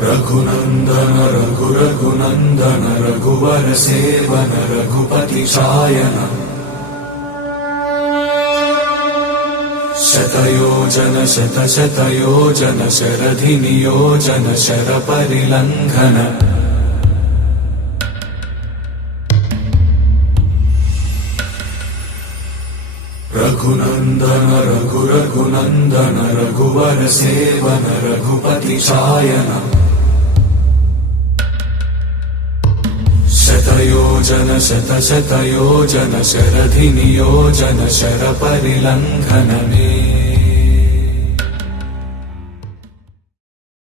रघुनंदन रघुनंदन रघुवर seven Raghupati Shayan शतयोजन शतशतयोजन शरधि नियोजन sir परिलंघन Raghunandan Raghunandan रघुवर seven Raghupati Shayan शतयोजन शतशतयोजन शरधि नियोजन sir परिलंघन